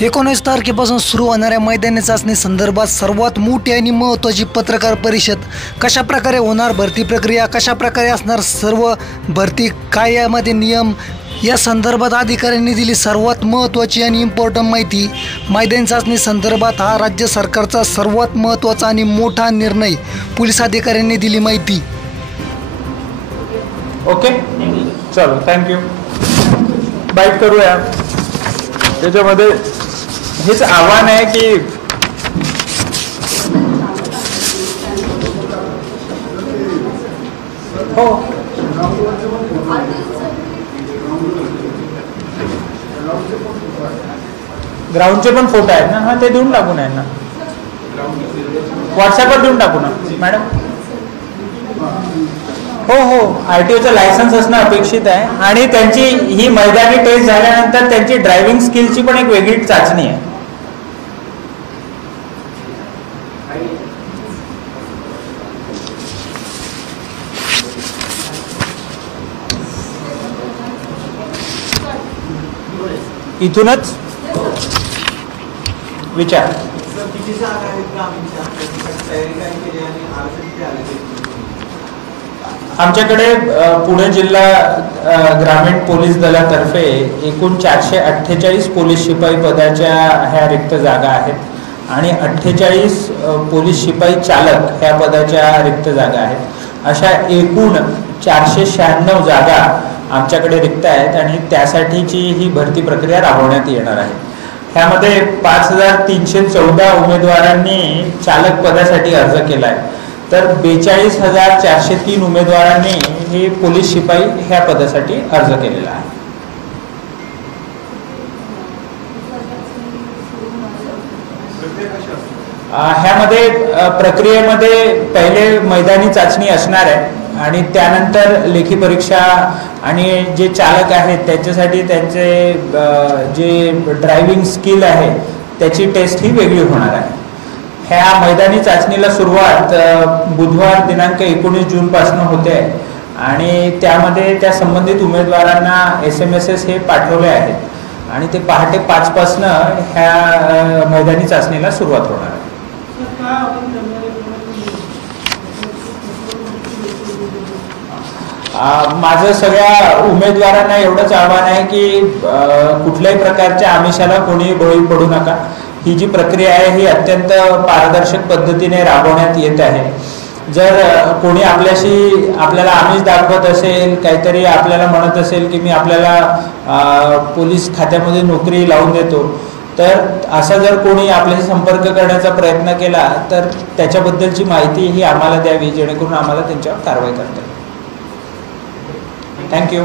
19 तारखेपासून सुरू होणाऱ्या मैदानी चाचणी संदर्भात सर्वात मोठी आणि महत्त्वाची पत्रकार परिषद. कशा प्रकारे होणार भरती प्रक्रिया, कशा प्रकारे असणार सर्व भरती, काय यामध्ये नियम, या संदर्भात अधिकाऱ्यांनी दिली सर्वात महत्त्वाची आणि इम्पॉर्टंट माहिती. मैदानी चाचणी संदर्भात हा राज्य सरकारचा सर्वात महत्त्वाचा आणि मोठा निर्णय. पोलीस अधिकाऱ्यांनी दिली माहिती. ओके, चलो थँक्यू. बाईट करूया. त्याच्यामध्ये हेच आव्हान आहे की हो ग्राउंडचे पण फोटो आहेत ना. हां, ते देऊन टाकू ना यांना, व्हॉट्सॲपवर देऊन टाकू ना मॅडम. हो हो, RTOचं लायसन्स असणं अपेक्षित आहे. आणि त्यांची ही मैदानी टेस्ट झाल्यानंतर त्यांची ड्रायव्हिंग स्किलची पण एक वेगळी चाचणी आहे. इथूनच विचार. आमच्याकडे पुणे जिल्हा ग्रामीण पोलीस दलातर्फे एकूण 448 पोलीस शिपाई पदाच्या ह्या रिक्त जागा आहेत आणि 48 पोलीस शिपाई चालक ह्या पदाच्या रिक्त जागा आहेत. अशा एकूण 496 जागा आमच्याकडे रिक्त आहेत आणि त्यासाठीची ही भरती प्रक्रिया राबवण्यात येणार आहे. ह्यामध्ये 5314 उमेदवारांनी चालक पदासाठी अर्ज केला आहे, तर 42,403 उमेदवारांनी हे पोलीस शिपाई ह्या पदासाठी अर्ज केलेला आहे. ह्यामध्ये प्रक्रियेमध्ये पहिले मैदानी चाचणी असणार आहे आणि त्यानंतर लेखी परीक्षा आणि जे चालक आहेत त्याच्यासाठी त्यांचे जे ड्रायव्हिंग स्किल आहे त्याची टेस्ट ही वेगळी होणार आहे. ह्या मैदानी चाचणीला सुरुवात बुधवार दिनांक 19 जूनपासून होते आहे आणि त्यामध्ये त्या संबंधित उमेदवारांना SMS हे पाठवले आहेत आणि ते पहाटे 5 पासून ह्या मैदानी चाचणीला सुरुवात होणार आहे. माझं सगळ्या उमेदवारांना एवढंच आव्हान आहे की कुठल्याही प्रकारच्या आमिषाला कोणी बळी पडू नका. ही जी प्रक्रिया आहे ही अत्यंत पारदर्शक पद्धतीने राबवण्यात येत आहे. जर कोणी आपल्याला आमिष दाखवत असेल, काहीतरी आपल्याला म्हणत असेल की मी आपल्याला पोलीस खात्यामध्ये नोकरी लावून देतो, तर असा जर कोणी आपल्याशी संपर्क करण्याचा प्रयत्न केला तर त्याच्याबद्दलची माहिती ही आम्हाला द्यावी, जेणेकरून आम्हाला त्यांच्यावर कारवाई करता येईल. थँक्यू.